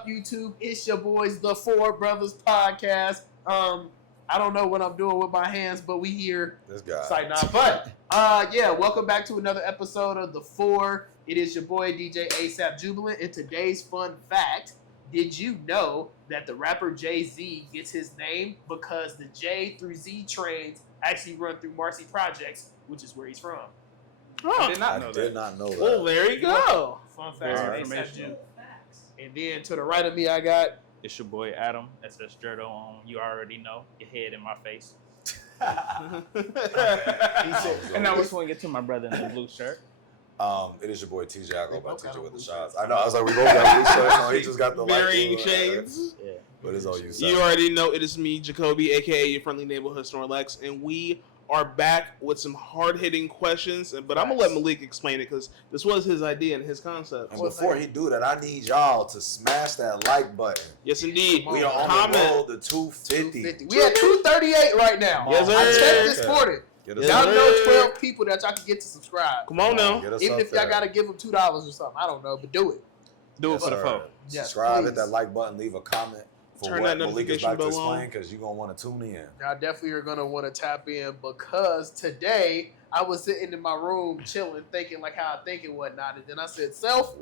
up, YouTube? It's your boys, the Four Brothers Podcast. I don't know what I'm doing with my hands, but we here. This guy. Signing off. But, welcome back to another episode of The Four. It is your boy, DJ ASAP Jubilant. And today's fun fact, did you know that the rapper Jay-Z gets his name because the J through Z trains actually run through Marcy Projects, which is where he's from? Oh, I did not know that. Well, there you go. Fun facts. Very ASAP informational. Ju. And then to the right of me, I got... It's your boy Adam. That's Strado on. You already know. Your head in my face. And now we're swinging to my brother in the blue shirt. It is your boy TJ. I go by TJ with the shots. I know. I was like, we both got blue shirts on. He just got the Varying light shades. Yeah. But it's all you. You already know it is me, Jacoby, aka your friendly neighborhood Snorlax, and we are back with some hard-hitting questions. But I'm gonna let Malik explain it because this was his idea and his concept. And before he do that, I need y'all to smash that like button. Yes, indeed. We are on the road to 250. We at 238 right now. Yes, sir. I checked this morning. Get us Y'all up sir. know 12 people that y'all can get to subscribe. Come on now. Get us Even up if y'all there. gotta give them $2 or something. I don't know, but do it. Do it Yes, for the sir. phone. Yes, Subscribe, please. hit that like button, leave a comment for Turn what that Malik is notification about to bell on. explain because you're going to want to tune in. Y'all definitely are gonna want to tap in because today I was sitting in my room chilling, thinking like how I think and whatnot, and then I said, "Self,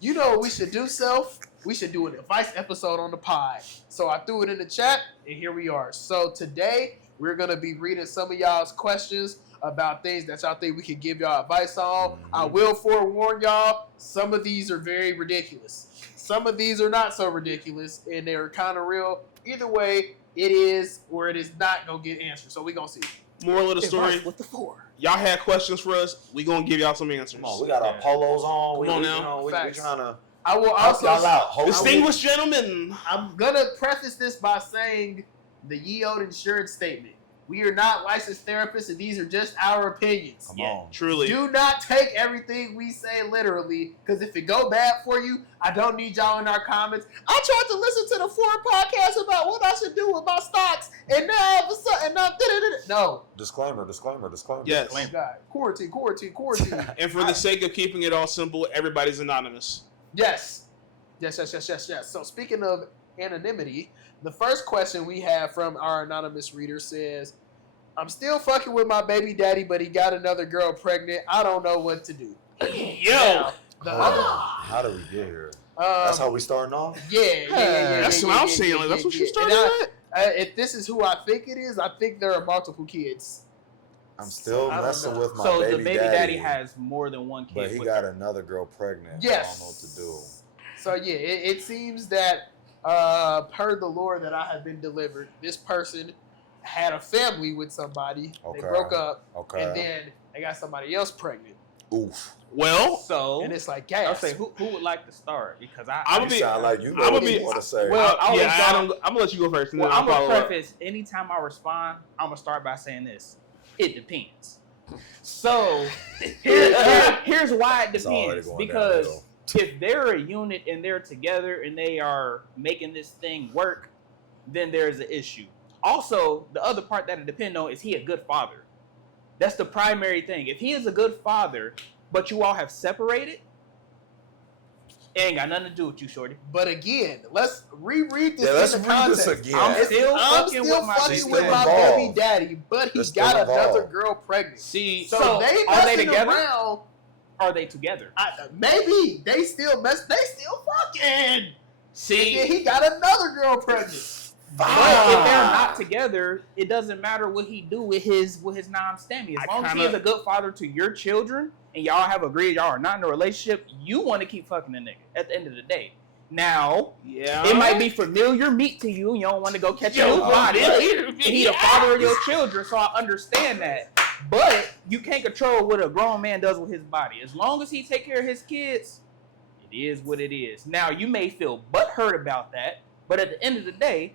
you know what we should do, Self? We should do an advice episode on the pod." So I threw it in the chat, and here we are. So today we're gonna be reading some of y'all's questions about things that y'all think we could give y'all advice on. Mm-hmm. I will forewarn y'all, some of these are very ridiculous. Some of these are not so ridiculous, and they're kind of real. Either way, it is or it is not gonna get answered. So we gonna see. Moral of the story: Advice with the four. y'all had questions for us. We gonna give y'all some answers. Come on, we got our polos on. Come on now. We Facts. trying to I will help also. y'all out. Hopefully. Distinguished gentlemen. I'm gonna preface this by saying the yield insurance statement. We are not licensed therapists, and these are just our opinions. Come on. Truly. Do not take everything we say literally, because if it go bad for you, I don't need y'all in our comments. I tried to listen to the Four podcast about what I should do with my stocks, and now all of a sudden, no. Disclaimer. Yes. Oh, God. Quarantine. And for the sake of keeping it all simple, everybody's anonymous. Yes. So speaking of anonymity, the first question we have from our anonymous reader says, "I'm still fucking with my baby daddy, but he got another girl pregnant. I don't know what to do." Yo. Now, the Hold other, on. How do we get here? That's how we starting off? yeah. That's what I'm saying. Like, that's what you started And at. if this is who I think it is, I think there are multiple kids. I'm still I don't messing know. with my So baby the baby daddy has more than one kid. but he with got her. another girl pregnant. Yes. I don't know what to do. So yeah, it seems that per the lore that I have been delivered, this person had a family with somebody. Okay. They broke up, Okay. and then they got somebody else pregnant. Oof. Well, So And it's like, I'll gas. say who would like to start because I'm You gonna be. sound like you know I'm what gonna you be- want to say. Well, I'll yeah, let y'all- I'm gonna let you go first, and Well, then I'm I'll gonna follow up. preface. Anytime I respond, I'm gonna start by saying this: it depends. So here's why it It's already depends. going Because downhill. if they're a unit and they're together and they are making this thing work, then there's an issue. Also, the other part that it depends on is he a good father. That's the primary thing. If he is a good father, but you all have separated, it ain't got nothing to do with you, shorty. But again, let's reread this Yeah, let's in the read this context. again. I'm I'm still fucking with my She's fucking with still my involved. baby daddy, but he They're still got another involved. girl pregnant. See, So, So, they are they messing together? around. Are they together? Maybe they still fucking. And See, then he got another girl pregnant. but if they're not together, it doesn't matter what he do with his non-stammy. As I long as he kinda- is a good father to your children and y'all have agreed y'all are not in a relationship, you want to keep fucking the nigga at the end of the day. Now, yeah, it might be familiar meat to you and you don't want to go catch a Yo, new body. it- He the father of your children, so I understand that. But you can't control what a grown man does with his body. As long as he take care of his kids, it is what it is. Now, you may feel butthurt about that, but at the end of the day,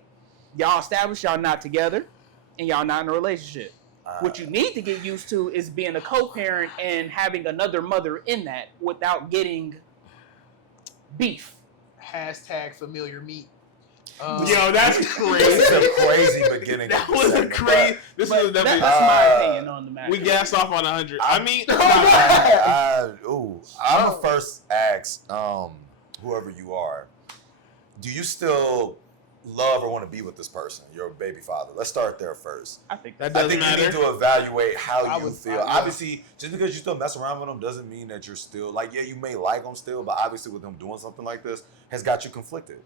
y'all establish y'all not together and y'all not in a relationship. What you need to get used to is being a co-parent and having another mother in that without getting beef. Hashtag familiar meat. Yo, that's This crazy. is a crazy beginning. That of the was a segment, crazy. This But was that's definitely. my opinion on the matter. We gassed off on 100. I mean, but I'm gonna first ask whoever you are, do you still love or want to be with this person, your baby father? Let's start there first. I think That I doesn't think matter. you need to evaluate how I you would- feel. yeah. Obviously, just because you still mess around with him doesn't mean that you're still like, yeah, you may like him still, but obviously with him doing something like this has got you conflicted.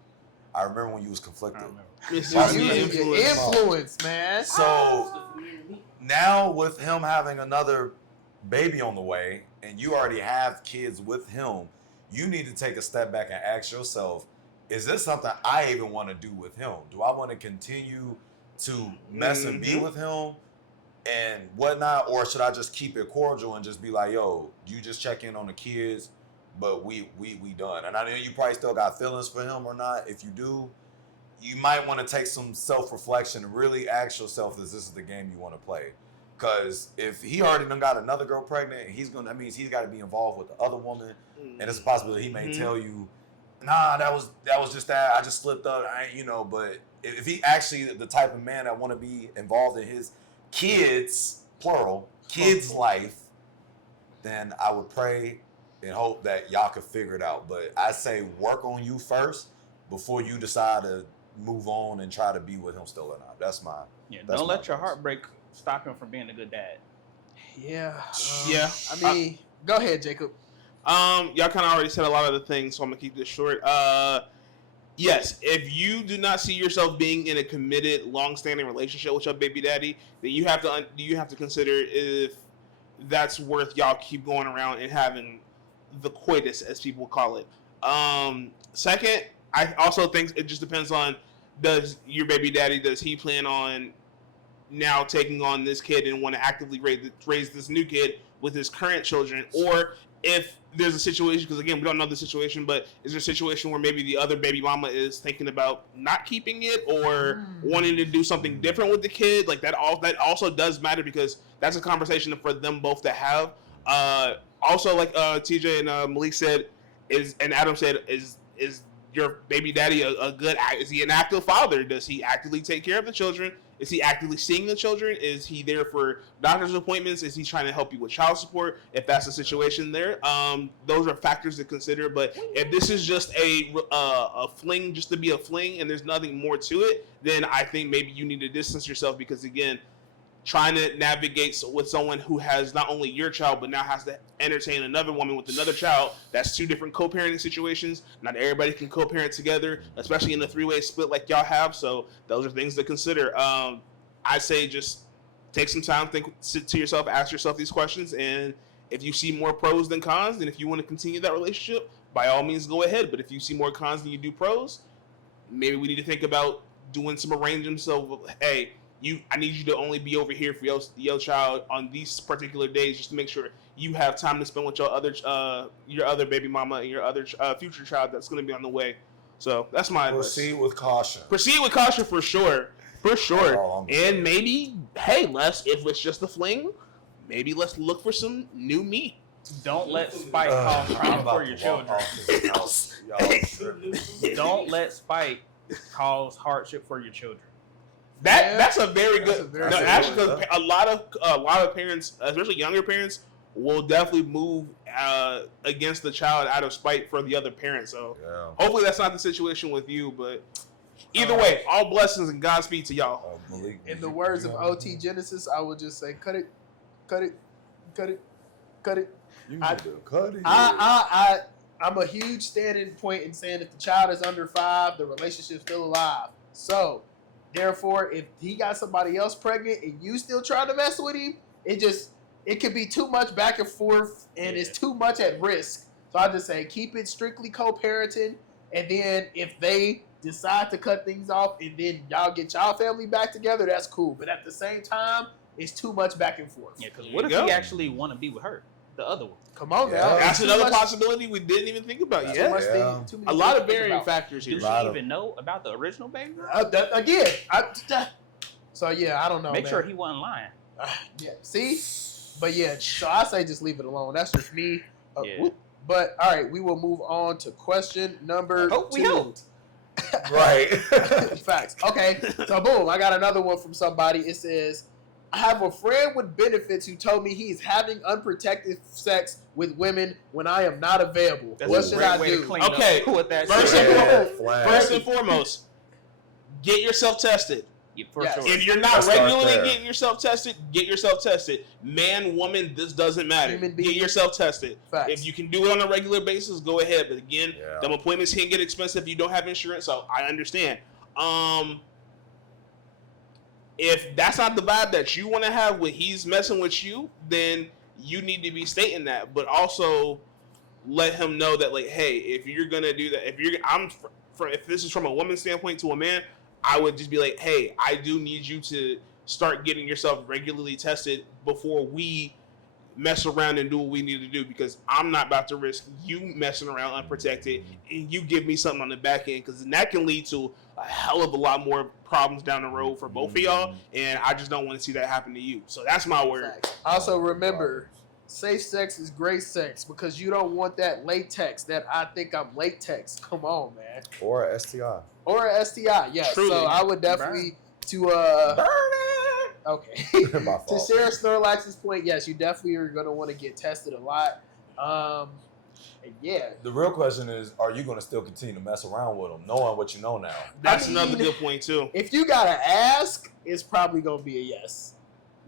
I remember when you was conflicted. It's Why just do the you- Using your influence. influence, man. So now with him having another baby on the way and you already have kids with him, you need to take a step back and ask yourself, is this something I even want to do with him? Do I want to continue to mess and be with him and whatnot? Or should I just keep it cordial and just be like, yo, you just check in on the kids, but we done. And I know you probably still got feelings for him or not. If you do, you might want to take some self-reflection and really ask yourself, is this the game you want to play? Because if he already done got another girl pregnant, that means he's got to be involved with the other woman. And it's a possibility he may tell you, nah, that was just that. I just slipped up. But if he actually the type of man that want to be involved in his kids, plural, kids' life, then I would pray and hope that y'all could figure it out. But I say work on you first before you decide to move on and try to be with him still or not. That's my. Yeah, That's don't my let your advice. heartbreak stop him from being a good dad. Yeah. Yeah. I mean, go ahead, Jacob. Y'all kind of already said a lot of the things, so I'm gonna keep this short. Yes, if you do not see yourself being in a committed, long-standing relationship with your baby daddy, then you have to consider if that's worth y'all keep going around and having the coitus, as people call it. Second, I also think it just depends on, does your baby daddy, does he plan on now taking on this kid and want to actively raise this new kid with his current children, or if there's a situation, because again, we don't know the situation, but is there a situation where maybe the other baby mama is thinking about not keeping it or wanting to do something different with the kid? Like that also does matter, because that's a conversation for them both to have. Also, like TJ and Malik said, and Adam said, is your baby daddy is he an active father? Does he actively take care of the children? Is he actively seeing the children? Is he there for doctor's appointments? Is he trying to help you with child support? If that's the situation there, those are factors to consider. But if this is just a fling, just to be a fling, and there's nothing more to it, then I think maybe you need to distance yourself, because again, trying to navigate with someone who has not only your child, but now has to entertain another woman with another child, that's two different co-parenting situations. Not everybody can co-parent together, especially in a three-way split like y'all have. So those are things to consider. I say just take some time, sit to yourself, ask yourself these questions, and if you see more pros than cons, then if you want to continue that relationship, by all means go ahead. But if you see more cons than you do pros, maybe we need to think about doing some arrangements of, hey, I need you to only be over here for your child on these particular days, just to make sure you have time to spend with your other baby mama and your other future child that's going to be on the way. So that's my advice. Proceed with caution. Proceed with caution for sure. That's all I'm saying. And maybe, hey, if it's just a fling, maybe let's look for some new meat. Don't let spite cause trauma for your children. Don't let spite cause hardship for your children. That's a very good. very No, good actually, one. because a lot of parents, especially younger parents, will definitely move against the child out of spite for the other parent. So hopefully that's not the situation with you. But either way, all blessings and Godspeed to y'all. Malik, In the words of OT Genesis, I would just say, cut it, cut it, cut it, cut it. you need to cut it. I'm a huge standing point in saying if the child is under 5, the relationship's still alive. So, therefore, if he got somebody else pregnant and you still trying to mess with him, it could be too much back and forth, and it's too much at risk. So I just say keep it strictly co-parenting, and then if they decide to cut things off and then y'all get y'all family back together, that's cool. But at the same time, it's too much back and forth. Yeah, because There what you if go. he actually want to be with her, the other one? Come on Yeah. now. That's Too another much- possibility we didn't even think about That's Too yet. much Yeah. thing- too many A things lot to of think varying about. factors Do here. she lot of- even know about the original baby? Again, so yeah, I don't know. Make man. sure he wasn't lying. Yeah, see? But yeah, so I say just leave it alone. That's just me. Yeah. But all right, we will move on to question number 2. We hope. Right. Facts. Okay, so boom, I got another one from somebody. It says, I have a friend with benefits who told me he's having unprotected sex with women when I am not available. That's What a should great I way to do? clean Okay, up with that first shit. and foremost, get yourself tested. Yeah, for Yes. sure. If you're not Let's start regularly there. getting yourself tested, get yourself tested. Man, woman, this doesn't matter. Human Get being. yourself tested. Facts. If you can do it on a regular basis, go ahead. But again, Yeah. them appointments can get expensive if you don't have insurance, so I understand. If that's not the vibe that you want to have when he's messing with you, then you need to be stating that. But also let him know that, like, hey, if you're gonna do that, if this is from a woman's standpoint to a man, I would just be like, hey, I do need you to start getting yourself regularly tested before we mess around and do what we need to do, because I'm not about to risk you messing around unprotected and you give me something on the back end, because that can lead to a hell of a lot more problems down the road for both of y'all, and I just don't want to see that happen to you. So that's my word. Facts. Also, remember, safe sex is great sex, because you don't want that latex, that I think I'm latex. Come on, man. Or a STI. Or a STI, yes. Truly. So I would definitely Burn okay. it! My To fault. share Snorlax's point, yes, you definitely are going to want to get tested a lot. And yeah. The real question is, are you going to still continue to mess around with him, knowing what you know now? That's I mean, another good point too. If you got to ask, it's probably going to be a yes.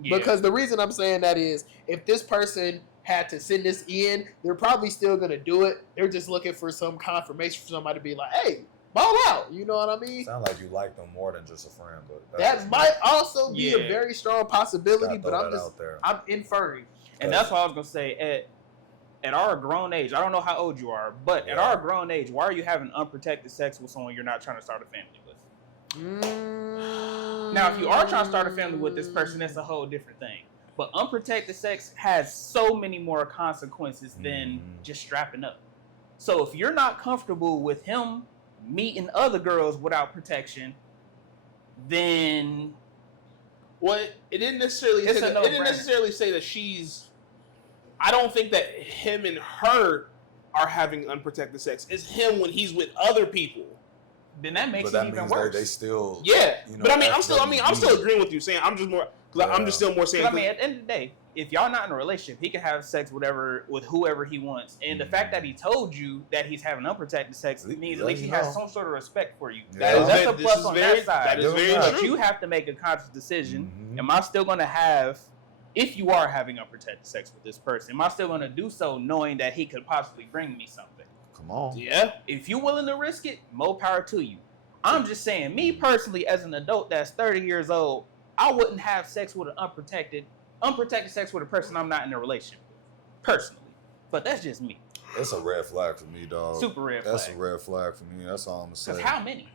Yeah. Because the reason I'm saying that is, if this person had to send this in, they're probably still going to do it. They're just looking for some confirmation for somebody to be like, hey, ball out. You know what I mean? Sound like you like them more than just a friend, but That might also be a Yeah. very strong possibility, but I'm just, out there. I'm inferring. And that's what I was gonna say. At our grown age, I don't know how old you are, but at Yeah. our grown age, why are you having unprotected sex with someone you're not trying to start a family with? Now, if you are trying to start a family with this person, that's a whole different thing. But unprotected sex has so many more consequences than just strapping up. So if you're not comfortable with him meeting other girls without protection, then Well, it didn't necessarily It's say a that, it didn't no-brainer. necessarily say that she's. I don't think that him and her are having unprotected sex. It's him when he's with other people. then that makes But that it even means worse. they still. Yeah, You know, but I mean, I'm that's still. I what mean, you I'm still need. agreeing with you. Saying I'm just more. I'm just still more saying. But I mean, at the end of the day, if y'all not in a relationship, he can have sex with whoever he wants. And the fact that he told you that he's having unprotected sex means at least he has some sort of respect for you. Yeah. That's a This plus is on very- that side. that is very But true. you have to make a conscious decision. Mhm. Am I still going to have, if you are having unprotected sex with this person, am I still going to do so knowing that he could possibly bring me something? Come on. Yeah. If you're willing to risk it, more power to you. I'm just saying, me personally, as an adult that's 30 years old, I wouldn't have sex with an unprotected sex with a person I'm not in a relationship with, personally. But that's just me. It's a red flag for me, dog. Super red That's flag. a red flag for me. That's all I'm gonna say. Because how many?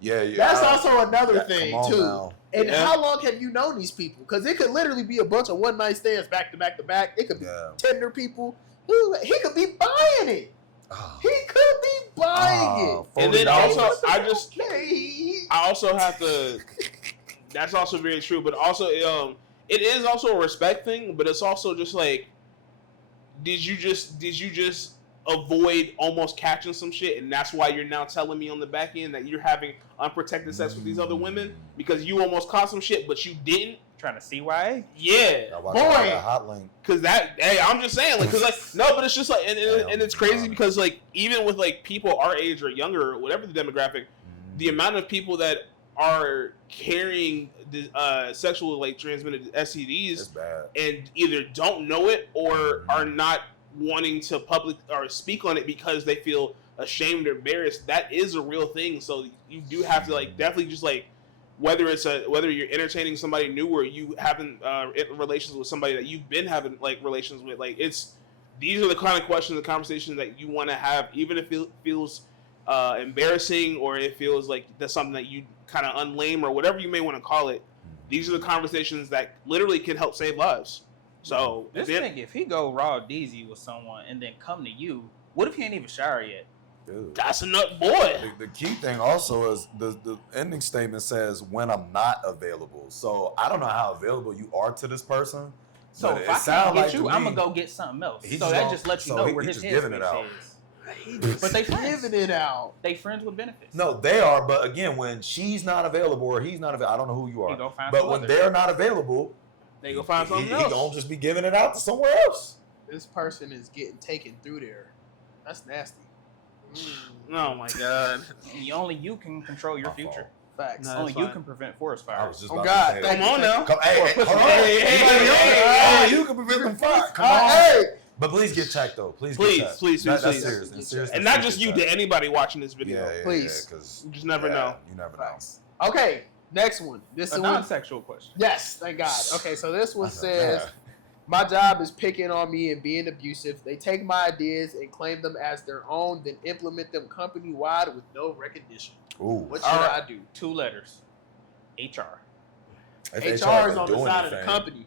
Yeah, yeah. That's also another thing, come on too. now. And Yeah. how long have you known these people? Because it could literally be a bunch of one-night stands back to back to back. It could be Yeah. Tinder people. He could be buying it. Ah. He could be buying it. And then $40. also, Okay. I also have to. That's also very true, but also, it is also a respect thing. But it's also just like, did you just avoid almost catching some shit, and that's why you're now telling me on the back end that you're having unprotected sex with these other women because you almost caught some shit, but you didn't. Trying to see why? Yeah. Now watch Boy. out for that hot link. Cause hey, I'm just saying, like, cause like, no, but it's just like, and it's crazy Damn. because like, even with like people our age or younger or whatever the demographic, the amount of people that are carrying the sexual like transmitted It's STDs bad. and either don't know it or are not wanting to public or speak on it because they feel ashamed or embarrassed, that is a real thing. So you do have to like definitely just like, whether you're entertaining somebody new or you having relations with somebody that you've been having like relations with, like these are the kind of questions and conversations that you want to have, even if it feels embarrassing or it feels like that's something that you kind of unlame or whatever you may want to call it. These are the conversations that literally can help save lives. So This then- thing, if he go raw DZ with someone and then come to you, what if he ain't even shower yet? Dude. that's a nut boy. The key thing also is the ending statement says when I'm not available. So I don't know how available you are to this person. So but if it I can't sound get like you, to I'm me, gonna go get something else. He So just that don't- just lets you so know he where his just giving it headspace out. is. But they friends. giving it out. They friends with benefits. No, they are. But again, when she's not available or he's not available, I don't know who you are. You go find But some when other. they're not available, They go find something He else. gonna just be giving it out to somewhere else. This person is getting taken through there. That's nasty. Oh my god. And only you can control your My future. fault. Facts. No. Only That's you fine. can prevent forest I fires. was just Oh, about God, to say thank Come on now. Come, hey, hold on. Hey, You can prevent them fire. Come on. Hey, But please get checked though. Please, Please, get checked. please, That's please. serious. And, serious And not just you, to anybody watching this video. Yeah, Please. because You just never know. You never know. facts. Okay, next one. This A is one. non-sexual question. Yes, thank God. Okay, so this one That's a says, bad. my job is picking on me and being abusive. They take my ideas and claim them as their own, then implement them company-wide with no recognition. Ooh. What should I do? 2 letters. HR. If HR is even on the do side of anything, the company.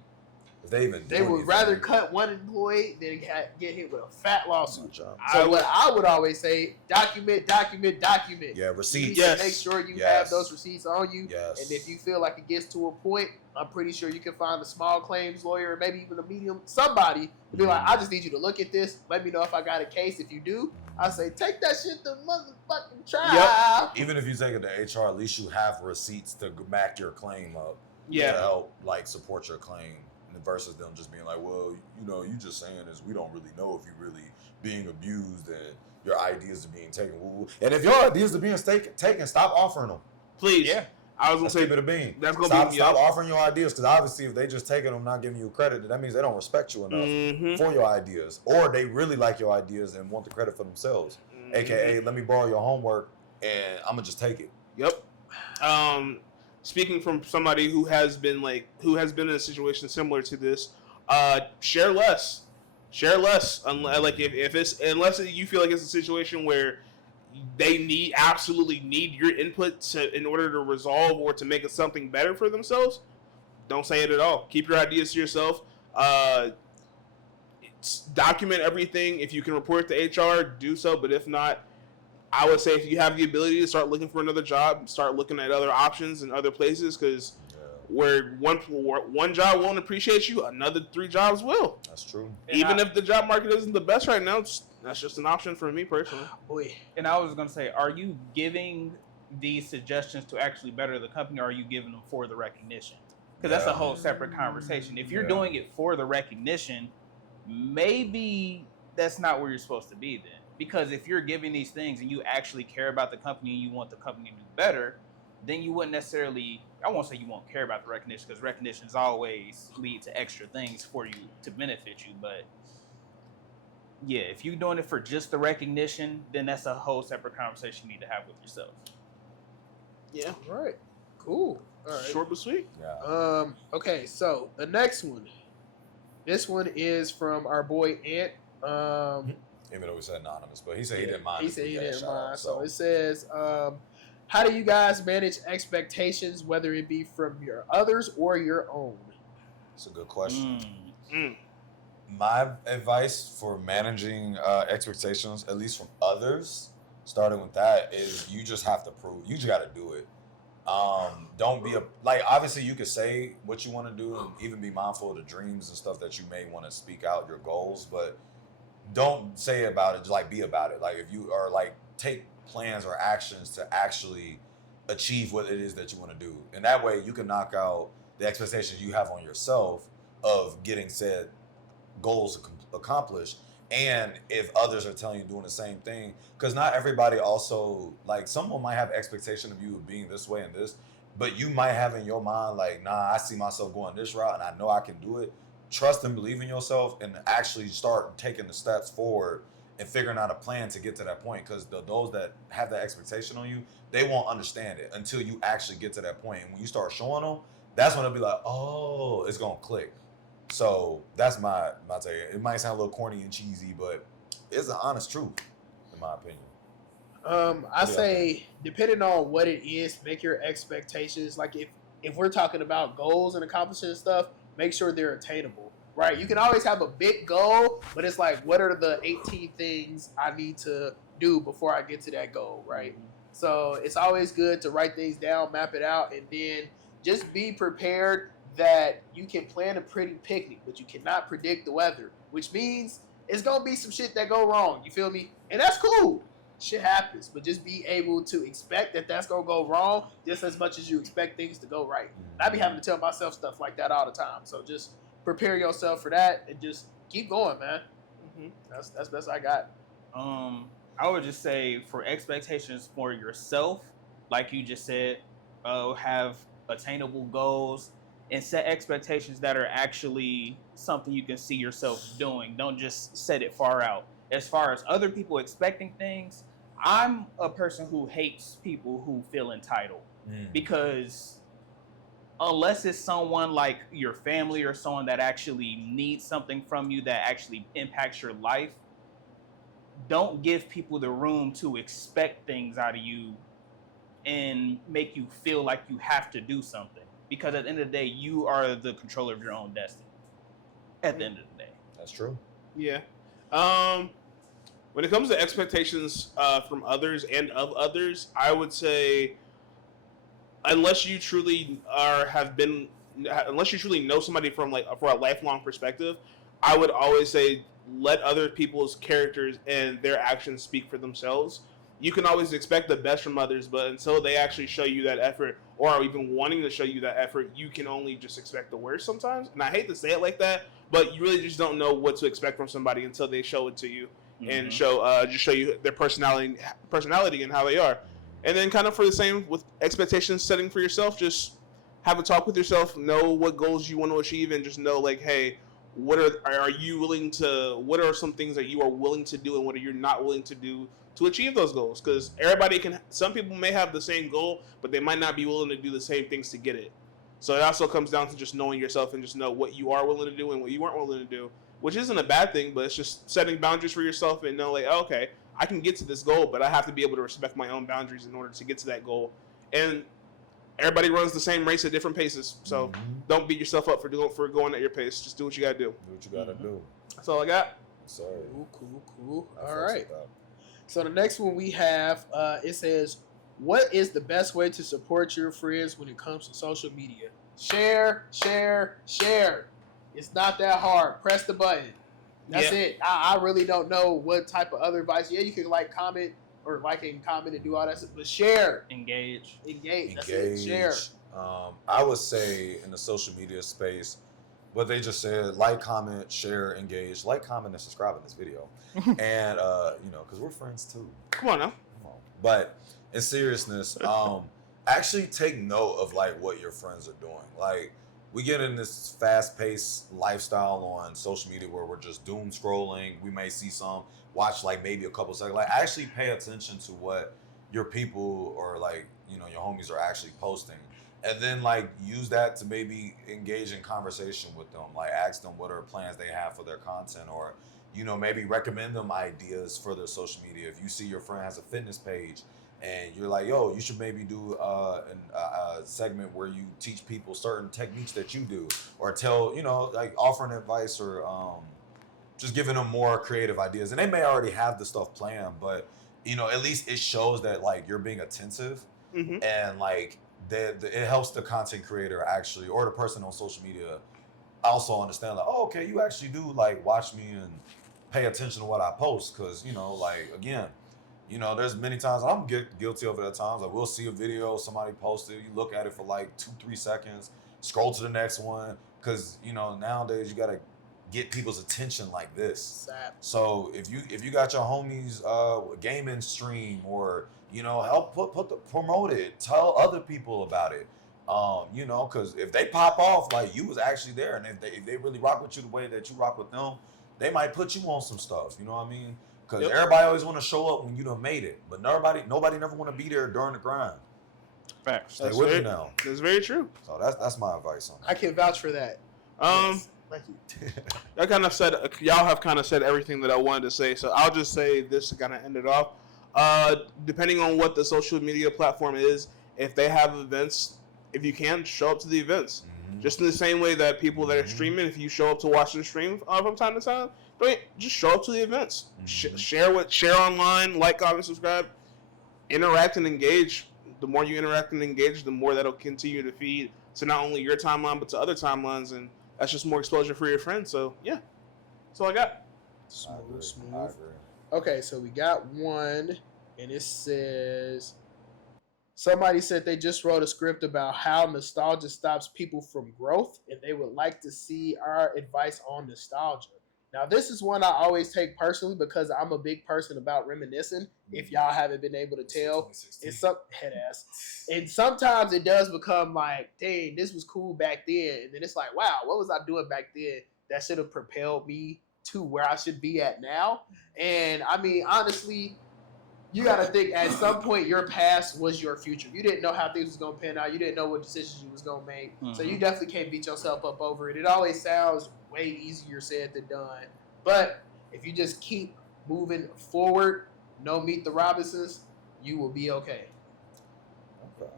If they even They do would anything, rather cut one employee than get hit with a fat my lawsuit. job. So what I would always say, document. Yeah, You receipts. need Yes. to make sure you Yes. have those receipts on you. Yes. And if you feel like it gets to a point, I'm pretty sure you can find a small claims lawyer or maybe even a medium, somebody to be like, I just need you to look at this. Let me know if I got a case. If you do, I say, take that shit to motherfucking trial. Even if you take it to HR, at least you have receipts to back your claim up. To Yeah. help support your claim, versus them just being like, well, you just saying this. We don't really know if you're really being abused and your ideas are being taken. And if your ideas are being taken, stop offering them. Please. Yeah. I was gonna Let's say keep it a bean. that's gonna Stop be offering your ideas, because obviously if they just taking them, not giving you credit, that means they don't respect you enough Mhm. for your ideas, or they really like your ideas and want the credit for themselves. Mhm. AKA, let me borrow your homework and I'm gonna just take it. Yep. Speaking from somebody who has been in a situation similar to this, share less. Share less. Unless you feel like it's a situation where they absolutely need your input in order to resolve or to make it something better for themselves. Don't say it at all. Keep your ideas to yourself. Document everything. If you can report to HR, do so. But if not, I would say if you have the ability to start looking for another job, start looking at other options in other places, because where one job won't appreciate you, another 3 jobs will. That's true. Even if the job market isn't the best right now, that's just an option for me personally. Boy. And I was going to say, are you giving these suggestions to actually better the company, or are you giving them for the recognition? Because that's a whole separate conversation. If you're doing it for the recognition, maybe that's not where you're supposed to be then. Because if you're giving these things and you actually care about the company and you want the company to do better, then you wouldn't necessarily, I won't say you won't care about the recognition, because recognitions always lead to extra things for you to benefit you. But yeah, if you're doing it for just the recognition, then that's a whole separate conversation you need to have with yourself. Yeah. All right. Cool. All right. Short but sweet. Yeah. Okay, so the next one. This one is from our boy Ant. Even though we said anonymous, but he said he didn't mind. He if said we he got didn't shout out, mind. So it says, how do you guys manage expectations, whether it be from your others or your own? It's a good question. Mm. My advice for managing expectations, at least from others, starting with that, is you just have to prove. You just got to do it. Don't be obviously you could say what you want to do and even be mindful of the dreams and stuff that you may want to speak out, your goals, but don't say about it, just be about it. If you are take plans or actions to actually achieve what it is that you want to do. And that way you can knock out the expectations you have on yourself of getting said goals accomplished. And if others are telling you doing the same thing, because not everybody also, someone might have expectation of you of being this way and this, but you might have in your mind, nah, I see myself going this route and I know I can do it. Trust and believe in yourself and actually start taking the steps forward and figuring out a plan to get to that point. Because those that have that expectation on you, they won't understand it until you actually get to that point. And when you start showing them, that's when they'll be like, oh, it's going to click. So that's my take. It might sound a little corny and cheesy, but it's the honest truth, in my opinion. I say, depending on what it is, make your expectations. If we're talking about goals and accomplishing stuff, make sure they're attainable, right? You can always have a big goal, but it's what are the 18 things I need to do before I get to that goal, right? So it's always good to write things down, map it out, and then just be prepared that you can plan a pretty picnic, but you cannot predict the weather, which means it's going to be some shit that go wrong. You feel me? And that's cool. shit happens. But just be able to expect that that's gonna go wrong just as much as you expect things to go right. And I be having to tell myself stuff like that all the time. So just prepare yourself for that and just keep going, man. That's best I got. I would just say for expectations for yourself, like you just said, have attainable goals and set expectations that are actually something you can see yourself doing. Don't just set it far out. As far as other people expecting things, I'm a person who hates people who feel entitled because unless it's someone like your family or someone that actually needs something from you that actually impacts your life, don't give people the room to expect things out of you and make you feel like you have to do something. Because at the end of the day, you are the controller of your own destiny. At the end of the day. That's true. Yeah. When it comes to expectations from others and of others, I would say unless you truly unless you truly know somebody for a lifelong perspective, I would always say let other people's characters and their actions speak for themselves. You can always expect the best from others, but until they actually show you that effort or are even wanting to show you that effort, you can only just expect the worst sometimes. And I hate to say it like that, but you really just don't know what to expect from somebody until they show it to you and show you their personality and how they are. And then kind of for the same with expectations setting for yourself, just have a talk with yourself, know what goals you want to achieve, and just know like, hey, what are some things that you are willing to do and what are you not willing to do to achieve those goals? Because some people may have the same goal, but they might not be willing to do the same things to get it. So it also comes down to just knowing yourself and just know what you are willing to do and what you aren't willing to do, which isn't a bad thing, but it's just setting boundaries for yourself and know like, oh, okay, I can get to this goal, but I have to be able to respect my own boundaries in order to get to that goal. And everybody runs the same race at different paces, so don't beat yourself up for going at your pace. Just do what you gotta do. Do what you gotta do. That's all I got. Sorry. Cool. All right. So the next one we have, it says, what is the best way to support your friends when it comes to social media? Share. It's not that hard. Press the button. That's it. I really don't know what type of other advice. Yeah, you can comment or and comment and do all that stuff, but share. Engage. That's it. Share. I would say in the social media space, what they just said, like, comment, share, engage. Like, comment, and subscribe in this video. And, because we're friends too. Come on now. But in seriousness, actually take note of, like, what your friends are doing. Like, we get in this fast-paced lifestyle on social media where we're just doom scrolling. We may see watch, like, maybe a couple seconds. Like, actually pay attention to what your people or, like, your homies are actually posting. And then, like, use that to maybe engage in conversation with them. Like, ask them what are plans they have for their content, or, maybe recommend them ideas for their social media. If you see your friend has a fitness page and you're like, yo, you should maybe do a segment where you teach people certain techniques that you do, or tell, like, offering advice or just giving them more creative ideas. And they may already have the stuff planned, but, at least it shows that, like, you're being attentive and, like, it helps the content creator actually, or the person on social media, also understand like, oh, okay, you actually do like watch me and pay attention to what I post, because like, again, there's many times I'm guilty of it at times. Like, we'll see a video somebody posted, you look at it for like 2-3 seconds, scroll to the next one, because nowadays you gotta get people's attention like this. Sad. So if you got your homies gaming stream, or help promote it, tell other people about it, because if they pop off, like, you was actually there, and if they really rock with you the way that you rock with them, they might put you on some stuff. You know what I mean? Because everybody always want to show up when you done made it, but nobody never want to be there during the grind. Facts. Stay with me now. That's very true. So that's my advice on that. I can vouch for that. Yes. Thank you. Y'all have kind of said everything that I wanted to say, so I'll just say this to kind of end it off. Depending on what the social media platform is, if they have events, if you can, show up to the events. Just in the same way that people that are streaming, if you show up to watch the stream from time to time, just show up to the events. Share online, like, comment, subscribe, interact and engage. The more you interact and engage, the more that'll continue to feed to not only your timeline, but to other timelines, and that's just more exposure for your friends. So yeah, that's all I got. Smooth. Okay, so we got one, And it says, somebody said they just wrote a script about how nostalgia stops people from growth, and they would like to see our advice on nostalgia. Now, this is one I always take personally because I'm a big person about reminiscing. If y'all haven't been able to tell, it's some head ass. And sometimes it does become like, dang, this was cool back then. And then it's like, wow, what was I doing back then that should have propelled me to where I should be at now? And I mean, honestly, you got to think at some point your past was your future. You didn't know how things was going to pan out. You didn't know what decisions you was going to make. Mm-hmm. So you definitely can't beat yourself up over it. It always sounds way easier said than done. But if you just keep moving forward, no Meet the Robinsons, you will be okay. Okay.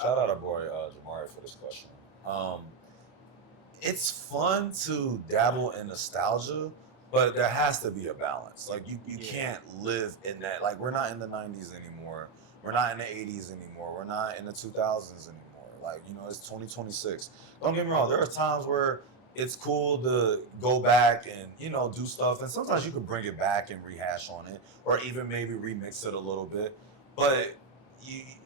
Shout out our boy Jamari for this question. It's fun to dabble in nostalgia, but there has to be a balance. Like you can't live in that. Like we're not in the 90s anymore. We're not in the 80s anymore. We're not in the 2000s anymore. Like, it's 2026. Don't get me wrong. There are times where it's cool to go back and, do stuff. And sometimes you can bring it back and rehash on it or even maybe remix it a little bit. But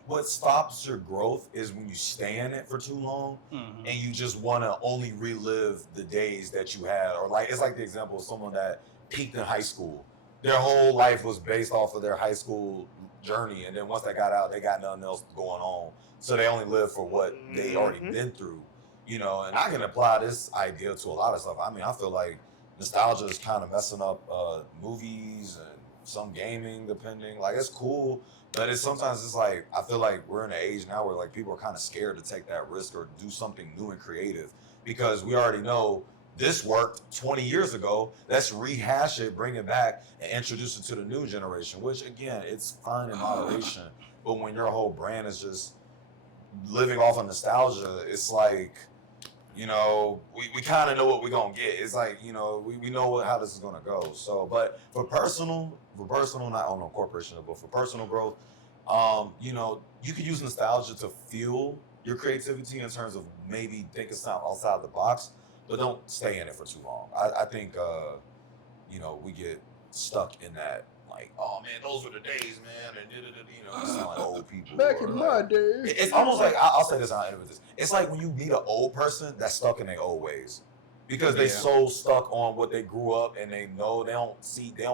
what stops your growth is when you stay in it for too long and you just want to only relive the days that you had. Or it's like the example of someone that peaked in high school. Their whole life was based off of their high school journey. And then once they got out, they got nothing else going on. So they only live for what they already been through. And I can apply this idea to a lot of stuff. I mean, I feel like nostalgia is kind of messing up movies and some gaming, depending. Like, it's cool, but sometimes it's like, I feel like we're in an age now where, like, people are kind of scared to take that risk or do something new and creative because we already know this worked 20 years ago. Let's rehash it, bring it back, and introduce it to the new generation, which, again, it's fine in moderation. But when your whole brand is just living off of nostalgia, it's like, we kind of know what we're going to get. It's like, we know how this is going to go. So, but for personal, not on a corporation, but for personal growth, you can use nostalgia to fuel your creativity in terms of maybe thinking something outside the box, but don't stay in it for too long. I think, we get stuck in that. Like, oh man, those were the days, man, and you sound like old people. Back in my day. It's almost like, I'll say this and I'll end with this. It's like when you meet an old person that's stuck in their old ways. Because they so stuck on what they grew up and they know they don't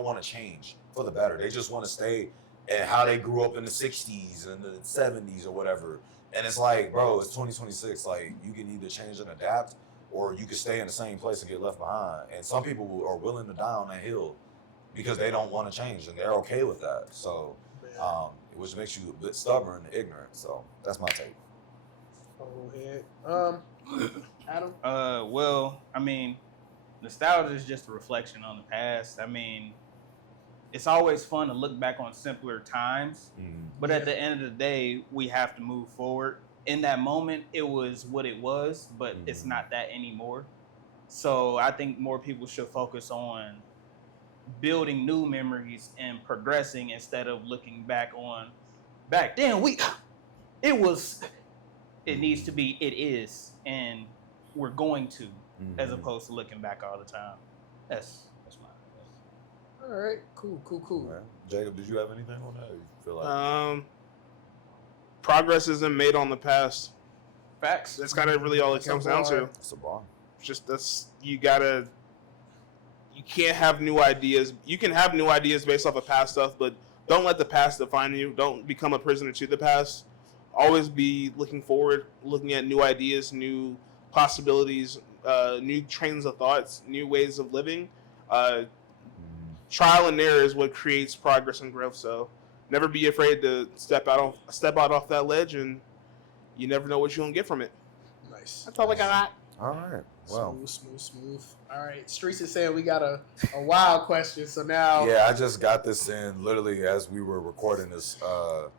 want to change for the better. They just want to stay at how they grew up in the 60s and the 70s or whatever. And it's like, bro, it's 2026. Like, you can either change and adapt or you can stay in the same place and get left behind. And some people are willing to die on that hill because they don't want to change and they're okay with that. So, which makes you a bit stubborn and ignorant. So that's my take. Adam? Well, I mean, nostalgia is just a reflection on the past. I mean, it's always fun to look back on simpler times, but at the end of the day, we have to move forward. In that moment, it was what it was, but it's not that anymore. So I think more people should focus on building new memories and progressing instead of looking back on back then. It needs to be, it is, and we're going to, as opposed to looking back all the time. That's my. All right, cool. Right. Jacob, did you have anything on that? Or you feel like progress isn't made on the past. Facts. That's kind of really all it comes down to. It's a bar. Just you can't have new ideas. You can have new ideas based off of past stuff, but don't let the past define you. Don't become a prisoner to the past. Always be looking forward, looking at new ideas, new possibilities, new trains of thoughts, new ways of living. Trial and error is what creates progress and growth. So never be afraid to step out off that ledge, and you never know what you're gonna get from it. Nice. That's all I got. All right. Well, smooth. All right, Streets is saying we got a wild question. So now, yeah, I just got this in literally as we were recording this. Oh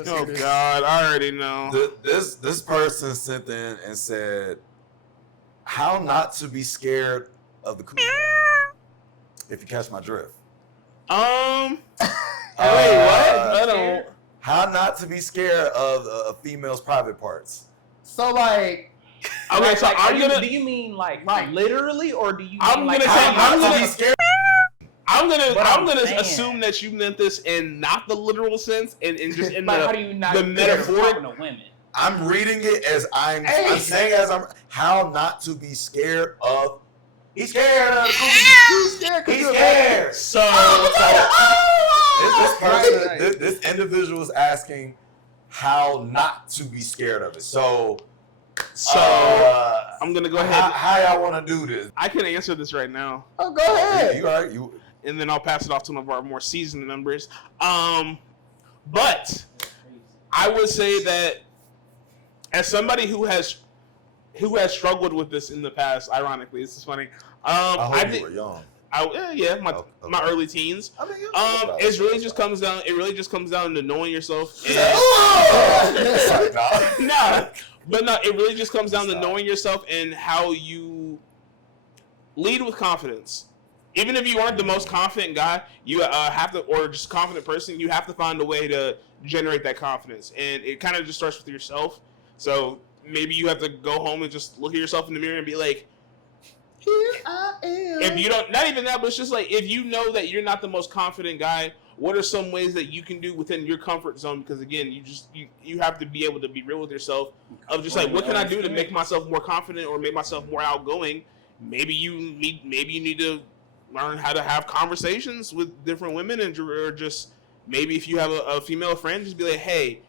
God, I already know. This person sent in and said, "How not to be scared of the community?" If you catch my drift. Wait, what? I don't. How not to be scared of a female's private parts? So like. Okay, so do you mean like literally, or do you mean I'm like gonna say how not to be scared? I'm gonna saying, assume that you meant this in not the literal sense, and just in like, how do you not the metaphoric. talking to women? I'm reading it as I'm saying how not to be scared of. He's scared of. He's scared. So this individual is asking how not to be scared of it. So I'm gonna go ahead. How y'all want to do this? I can answer this right now. Oh, go ahead. You and then I'll pass it off to one of our more seasoned members. But I would say that as somebody who has struggled with this in the past, ironically, this is funny. I think you were young. My early teens. I mean, it really just comes down. It really just comes down to knowing yourself. And, it really just comes down to knowing yourself and how you lead with confidence. Even if you aren't the most confident guy, you have to, or just confident person, you have to find a way to generate that confidence, and it kind of just starts with yourself. So maybe you have to go home and just look at yourself in the mirror and be like, here I am. if you don't, not even that, but it's just like, if you know that you're not the most confident guy, what are some ways that you can do within your comfort zone? Because again, you have to be able to be real with yourself of just like, what can I do to make myself more confident or make myself more outgoing? Maybe you need to learn how to have conversations with different women, or just maybe if you have a female friend, just be like, hey,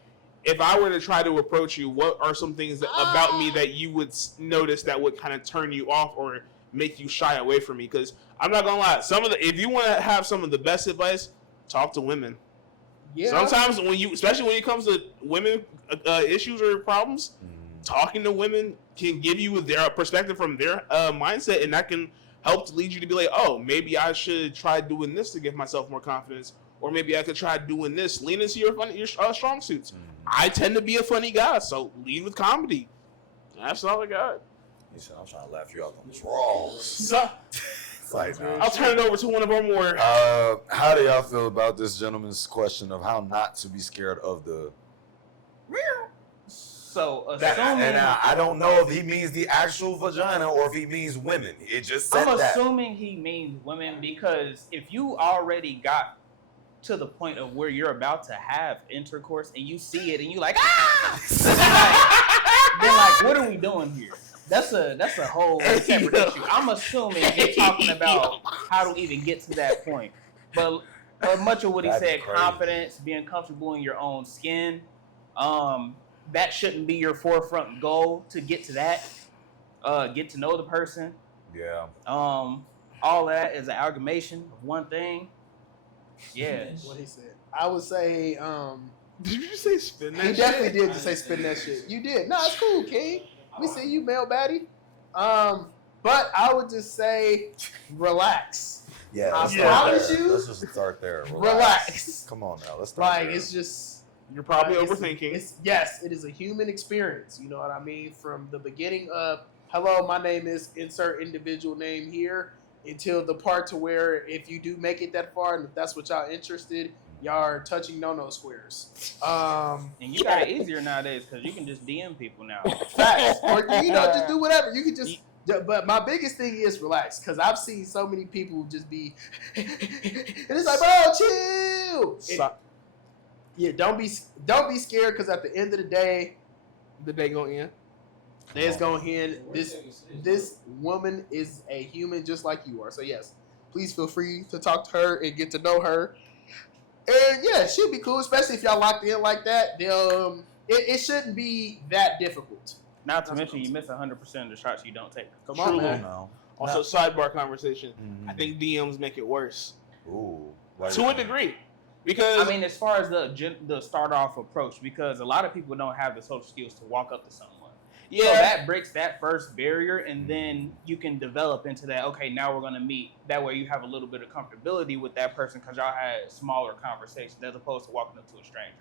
if I were to try to approach you, what are some things about me that you would notice that would kind of turn you off or make you shy away from me? Because I'm not gonna lie, if you want to have some of the best advice, talk to women. Yeah. Sometimes especially when it comes to women issues or problems, talking to women can give you their perspective from their mindset, and that can help to lead you to be like, oh, maybe I should try doing this to give myself more confidence, or maybe I could try doing this. Lean into your strong suits. I tend to be a funny guy, so lead with comedy. That's all I got. He said, I'm trying to laugh you out on draws. So, I'll turn it over to one of our more. How do y'all feel about this gentleman's question of how not to be scared of the? So assuming I don't know if he means the actual vagina or if he means women. It just said that. I'm assuming he means women, because if you already got to the point of where you're about to have intercourse and you see it and you like, then like, what are we doing here? That's a whole separate issue. I'm assuming you're talking about how to even get to that point. But much of what he said, confidence, being comfortable in your own skin, that shouldn't be your forefront goal to get to that. Get to know the person. Yeah. All that is an amalgamation of one thing. Yeah. What he said. I would say, did you just say spin that shit? He definitely did just say spin that shit. You did. No, it's cool, King. We see you, male baddie. But I would just say, relax. Yeah, I promise you. Let's just start there. Relax. Come on now, let's start there. It's just. You're probably overthinking. Yes, it is a human experience. You know what I mean? From the beginning of, hello, my name is insert individual name here, until the part to where if you do make it that far and if that's what y'all interested, y'all are touching no squares. And you got it easier nowadays because you can just DM people now. Facts. Or, just do whatever. You can just... But my biggest thing is relax, because I've seen so many people just be... and it's like, bro, chill! Yeah, don't be scared, because at the end of the day... The day gonna end. It's gonna end. This woman is a human just like you are. So yes, please feel free to talk to her and get to know her. And yeah, she'll be cool, especially if y'all locked in like that. It shouldn't be that difficult. Not to mention you miss 100% of the shots you don't take. Come on, man. Also, sidebar conversation. I think DMs make it worse. Ooh. To a degree. Because I mean, as far as the start off approach, because a lot of people don't have the social skills to walk up to someone. Yeah, so that breaks that first barrier, and then you can develop into that. Okay, now we're gonna meet. That way, you have a little bit of comfortability with that person because y'all had smaller conversations as opposed to walking up to a stranger.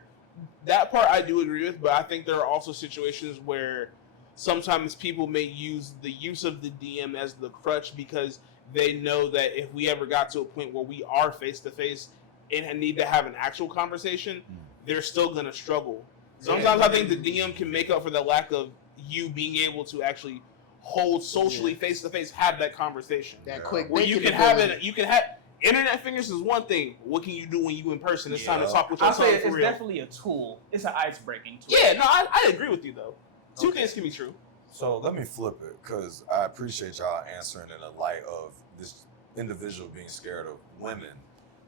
That part I do agree with, but I think there are also situations where sometimes people may use the use of the DM as the crutch because they know that if we ever got to a point where we are face to face and need to have an actual conversation, they're still gonna struggle. Sometimes I think the DM can make up for the lack of you being able to actually hold socially face to face, have that conversation. That quick where you can have it. You can have Internet fingers is one thing. What can you do when you in person? It's time to talk with your I'll say tongue for it's real. definitely a tool. It's an ice-breaking tool. Yeah, no, I agree with you though. Two things can be true. So let me flip it, because I appreciate y'all answering in the light of this individual being scared of women.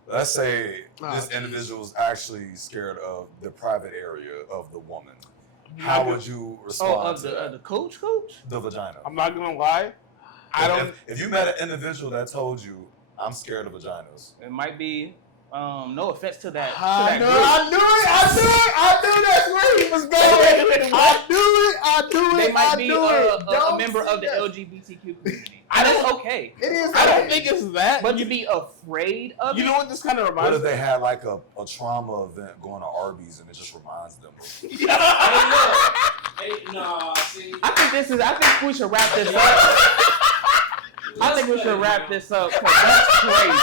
Let's say this individual is actually scared of the private area of the woman. How would you respond to that? The coach? The vagina. I'm not gonna lie. If you met an individual that told you, I'm scared of vaginas. It might be, no offense to that. I knew that's where he was going. I knew it. They might be a member of the LGBTQ community. That's okay. It is. I don't think it's that. But to be afraid of You know what this kind of What reminds if me? they had like a trauma event going to Arby's and it just reminds them of Hey, no, see. I think we should wrap this up. I think we should wrap this up because that's crazy.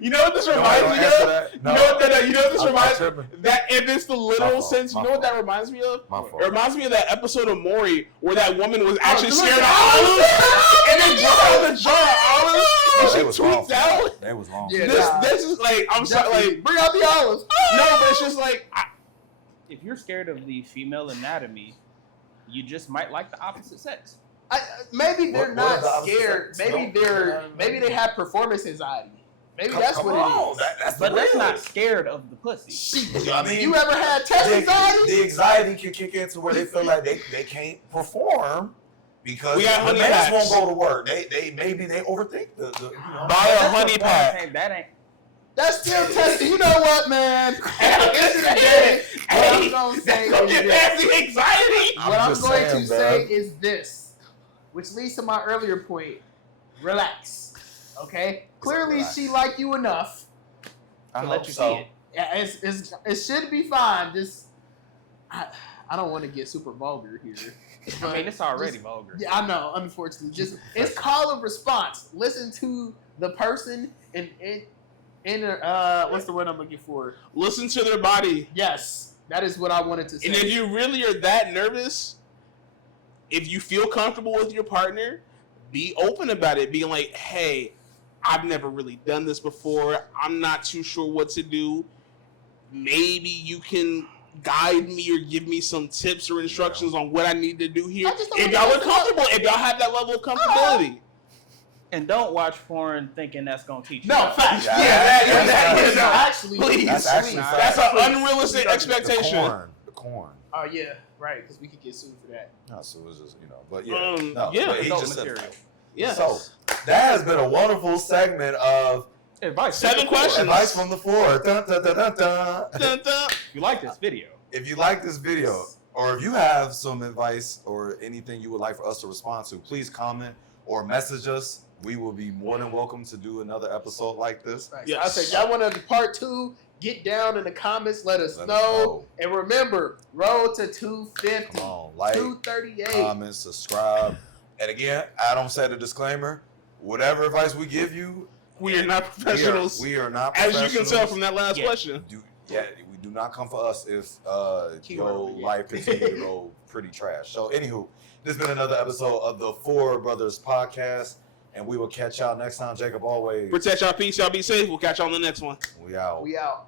You know what this reminds me of? You know what this reminds me of? That if it's the literal sense, you know what that reminds me of? It reminds me of that episode of Maury where that woman was actually scared of olives and then dropped out the jar of olives and she tweaked out. They was wrong. Yeah, This is like, I'm sorry, like, bring out the olives. no, but it's just like, If you're scared of the female anatomy, you just might like the opposite sex. Maybe they're What not are the opposite scared. sex? Maybe they have performance anxiety. Maybe that's what it is. That's But that's real. not scared of the pussy. I mean, You ever had test anxiety? the anxiety can kick into where they feel like they can't perform because We got the honey men packs. won't go to work. Maybe they overthink the buy a honey pack. That ain't. That's still testing. You know what, man? At the end of the day, what I'm going to say is this. Anxiety. What I'm just going saying, to say man. is this, which leads to my earlier point. Relax. Okay? Clearly, Relax. she like you enough. I let hope you so. see it. Yeah, it should be fine. Just I don't want to get super vulgar here. I mean, it's already Just- vulgar. Yeah, I know. Unfortunately, just it's call and response. Listen to the person and what's the word I'm looking for? Listen to their body. Yes, that is what I wanted to say. And if you really are that nervous, if you feel comfortable with your partner, be open about it. Being like, hey, I've never really done this before. I'm not too sure what to do. Maybe you can guide me or give me some tips or instructions on what I need to do here. I just don't If wanna y'all go are comfortable, if y'all have that level of comfortability. And don't watch porn thinking that's gonna teach you. No, facts. Yeah, Yeah, no, actually, please. That's actually please. facts. That's an unrealistic expectation. The corn. Oh yeah, right. Because we could get sued for that. No, so it was just but yeah, Yeah, but he adult just material. said. Yes. So that has been a wonderful segment of Advice. 7 questions. advice from the floor. Dun, dun, dun, dun, dun. Dun, dun. You like this video? If you like this video, or if you have some advice or anything you would like for us to respond to, please comment or message us. We will be more than welcome to do another episode like this. Right. Yes. I said, y'all want to part 2? Get down in the comments. Let us know. And remember, road to 250, Come on, like, 238. comment, subscribe. And again, Adam said a disclaimer. Whatever advice we give you, We are not professionals. We are not As professionals. you can tell from that last Yeah. question. We do not come for us if your life continue to go pretty trash. So, anywho, this has been another episode of the Four Brothers Podcast, and we will catch y'all next time. Jacob, always. Protect y'all peace. Y'all be safe. We'll catch y'all on the next one. We out. We out.